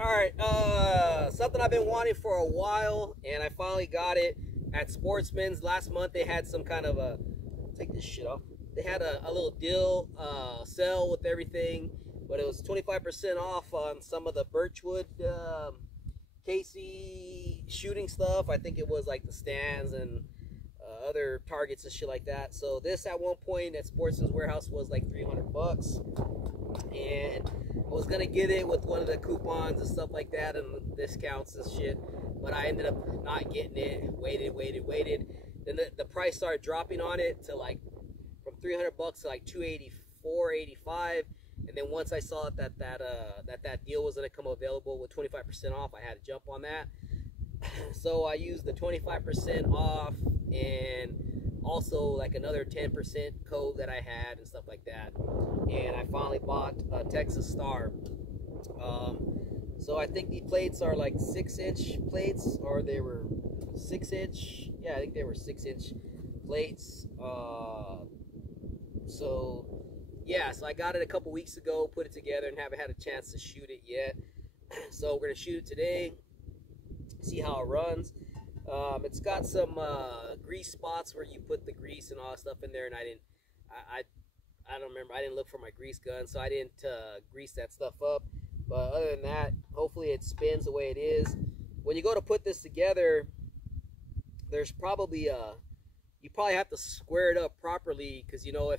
All right, something I've been wanting for a while, and I finally got it at Sportsman's. Last month they had some kind of a, take this shit off. They had a little deal sale with everything, but it was 25% off on some of the Birchwood Casey shooting stuff. I think it was like the stands and other targets and shit like that. So this at one point at Sportsman's Warehouse was like $300, and I was gonna get it with one of the coupons and stuff like that and discounts and shit, but I ended up not getting it. Waited. Then the price started dropping on it to like from $300 to like $284, $85. And then once I saw that deal was gonna come available with 25% off, I had to jump on that. So I used the 25% off and also like another 10% code that I had and stuff like that. And I finally bought a Texas Star. So I think the plates are like 6-inch plates, or they were 6-inch. Yeah, I think they were 6-inch plates. So yeah, so I got it a couple weeks ago, put it together, and haven't had a chance to shoot it yet. So we're gonna shoot it today, see how it runs. It's got some grease spots where you put the grease and all that stuff in there, and I don't remember. I didn't look for my grease gun, so I didn't grease that stuff up. But other than that, hopefully it spins the way it is. When you go to put this together, there's probably you probably have to square it up properly, because you know,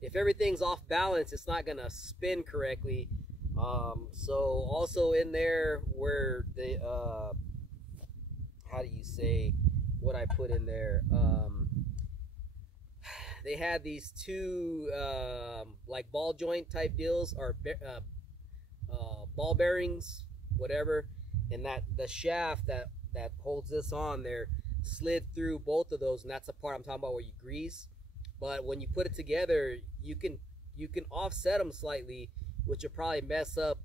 if everything's off balance, it's not gonna spin correctly. So also in there where the how do you say what I put in there? They had these two like ball joint type deals, or ball bearings, whatever, and that the shaft that holds this on there slid through both of those, and that's the part I'm talking about where you grease. But when you put it together, you can offset them slightly, which will probably mess up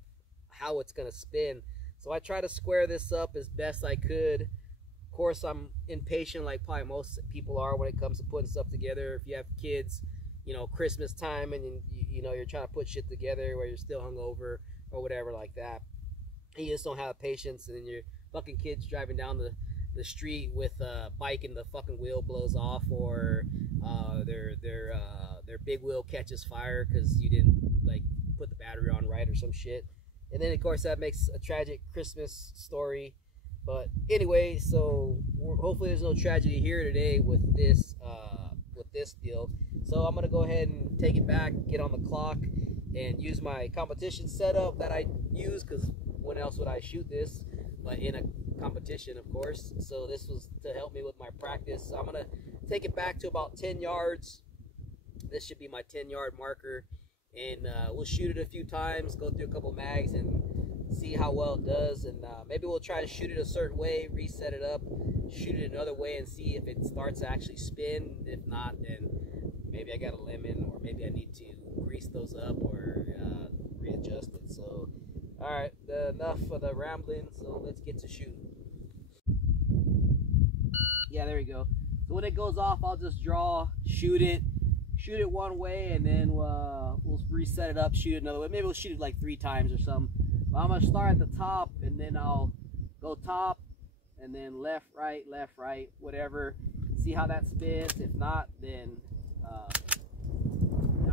how it's gonna spin. So I try to square this up as best I could. Of course, I'm impatient like probably most people are when it comes to putting stuff together. If you have kids, you know, Christmas time, and you know, you're trying to put shit together where you're still hungover or whatever like that, and you just don't have patience, and then your fucking kids driving down the street with a bike and the fucking wheel blows off, or their big wheel catches fire because you didn't like put the battery on right or some shit. And then of course that makes a tragic Christmas story. But anyway, so hopefully there's no tragedy here today with this deal. So I'm gonna go ahead and take it back, get on the clock, and use my competition setup that I use, because when else would I shoot this but in a competition, of course. So this was to help me with my practice. So I'm gonna take it back to about 10 yards. This should be my 10-yard marker, and we'll shoot it a few times, go through a couple mags, and see how well it does. And maybe we'll try to shoot it a certain way, reset it up, shoot it another way, and see if it starts to actually spin. If not, then maybe I got a lemon, or maybe I need to grease those up or readjust it. So all right, enough of the rambling, so let's get to shooting. Yeah, there we go. So when it goes off, I'll just draw, shoot it one way, and then we'll reset it up, shoot it another way. Maybe we'll shoot it like 3 times or something. But I'm gonna start at the top, and then I'll go top, and then left, right, whatever. See how that spins. If not, then I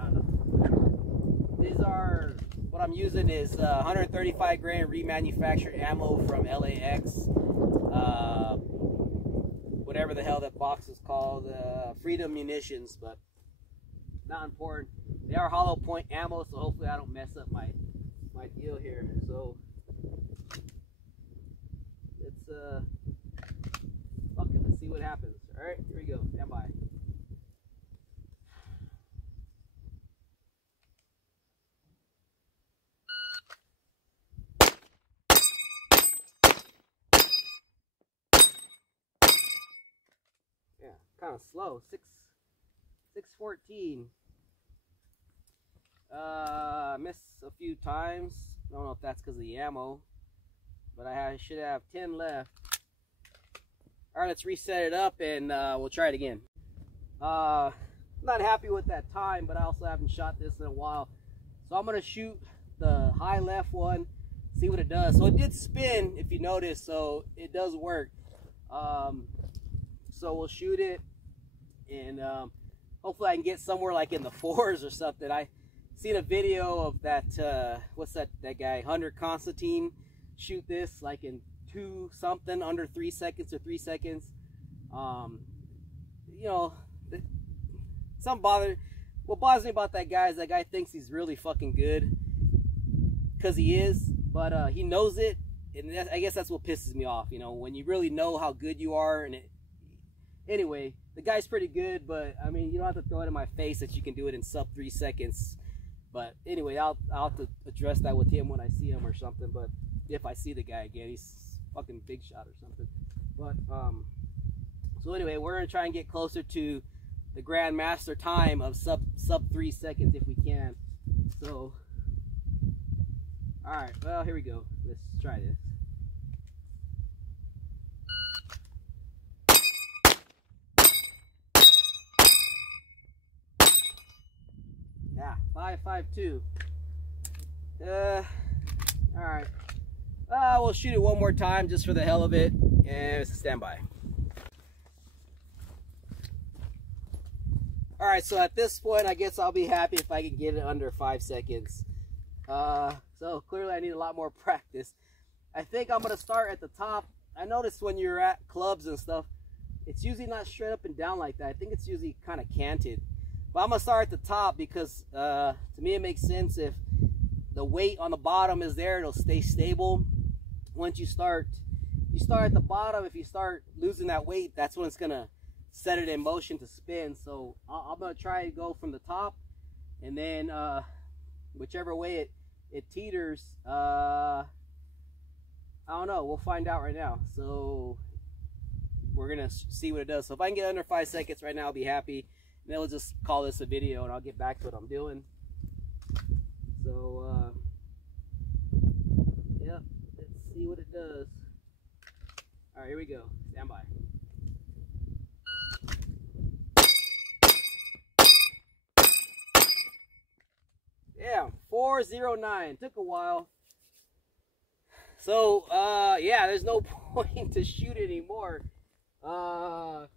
don't know. These are, what I'm using is 135 grain remanufactured ammo from LAX. Whatever the hell that box is called, Freedom Munitions, but not important. They are hollow point ammo, so hopefully I don't mess up my deal here. So let's fuck it, let's see what happens. All right, here we go. Stand by. Yeah, kind of slow. 614. Missed a few times. I don't know if that's because of the ammo, but I should have 10 left. All right, let's reset it up, and we'll try it again. I'm not happy with that time, but I also haven't shot this in a while, so I'm gonna shoot the high left one, see what it does. So it did spin, if you notice, so it does work. So we'll shoot it, and hopefully I can get somewhere like in the 4s or something. I seen a video of that, what's that guy, Hunter Constantine, shoot this like in 2 something, under 3 seconds or 3 seconds. You know, what bothers me about that guy is that guy thinks he's really fucking good, because he is, but he knows it, and I guess that's what pisses me off, you know, when you really know how good you are. And anyway, the guy's pretty good, but I mean, you don't have to throw it in my face that you can do it in sub 3 seconds. But anyway, I'll have to address that with him when I see him or something. But if I see the guy again, he's fucking big shot or something. But so anyway, we're gonna try and get closer to the Grandmaster time of sub 3 seconds if we can. So, all right, well, here we go. Let's try this. Yeah, 5.52. All right. We'll shoot it one more time just for the hell of it, and stand by. All right, so at this point, I guess I'll be happy if I can get it under 5 seconds. So clearly I need a lot more practice. I think I'm gonna start at the top. I noticed when you're at clubs and stuff, it's usually not straight up and down like that. I think it's usually kind of canted. But I'm gonna start at the top because to me it makes sense. If the weight on the bottom is there, it'll stay stable. Once you start at the bottom. If you start losing that weight, that's when it's gonna set it in motion to spin. So I'm gonna try to go from the top, and then whichever way it teeters, I don't know, we'll find out right now. So we're gonna see what it does. So if I can get under 5 seconds right now, I'll be happy, and then we'll just call this a video and I'll get back to what I'm doing. So yeah, let's see what it does. All right, here we go. Stand by. Yeah, 409. Took a while. So, yeah, there's no point to shoot anymore. Might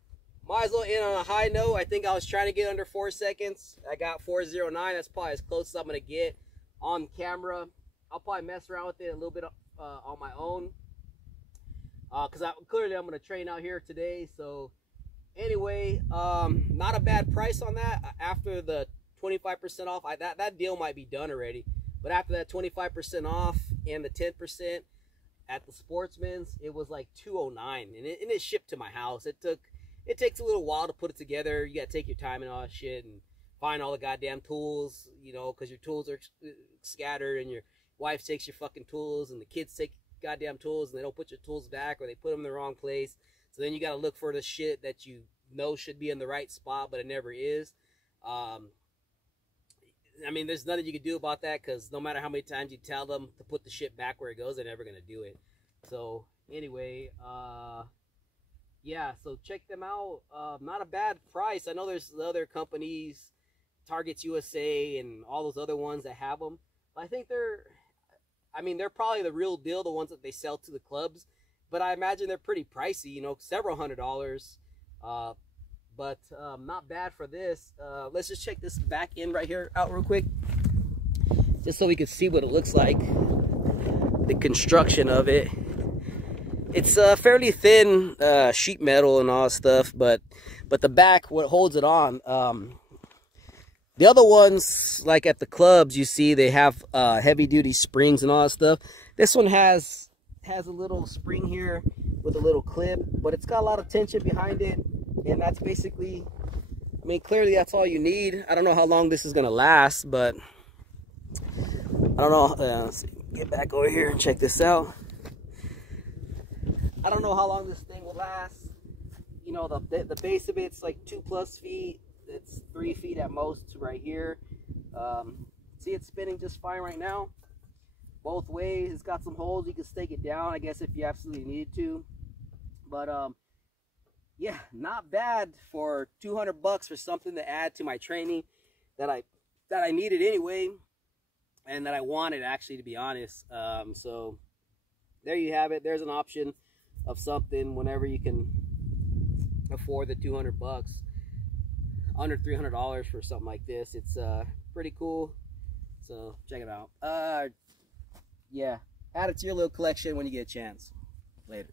as well end on a high note. I think I was trying to get under 4 seconds. I got 409. That's probably as close as I'm going to get on camera. I'll probably mess around with it a little bit on my own. Because clearly I'm going to train out here today. So, anyway, not a bad price on that. After the 25% off, that deal might be done already, but after that 25% off and the 10% at the Sportsman's, it was like 209, and it shipped to my house. It takes a little while to put it together. You gotta take your time and all that shit and find all the goddamn tools, you know, because your tools are scattered, and your wife takes your fucking tools, and the kids take goddamn tools, and they don't put your tools back, or they put them in the wrong place. So then you gotta look for the shit that you know should be in the right spot, but it never is. I mean, there's nothing you can do about that, because no matter how many times you tell them to put the shit back where it goes, they're never going to do it. So, anyway, yeah, so check them out. Not a bad price. I know there's other companies, Targets USA and all those other ones that have them. But I think they're probably the real deal, the ones that they sell to the clubs. But I imagine they're pretty pricey, you know, several $100s. But not bad for this. Let's just check this back end right here out real quick, just so we can see what it looks like, the construction of it. It's fairly thin sheet metal and all that stuff, but the back, what holds it on, the other ones, like at the clubs, you see they have heavy duty springs and all that stuff. This one has a little spring here with a little clip, but it's got a lot of tension behind it. And that's basically, I mean, clearly that's all you need. I don't know how long this is going to last, but I don't know. Let's get back over here and check this out. I don't know how long this thing will last. You know, the base of it's like 2+ feet. It's 3 feet at most right here. See, it's spinning just fine right now. Both ways. It's got some holes. You can stake it down, I guess, if you absolutely need to. But, yeah, not bad for $200 for something to add to my training that I needed anyway. and that I wanted, actually, to be honest. So there you have it. There's an option of something whenever you can afford the $200, under $300 for something like this. It's pretty cool. So check it out. Yeah, add it to your little collection when you get a chance. Later.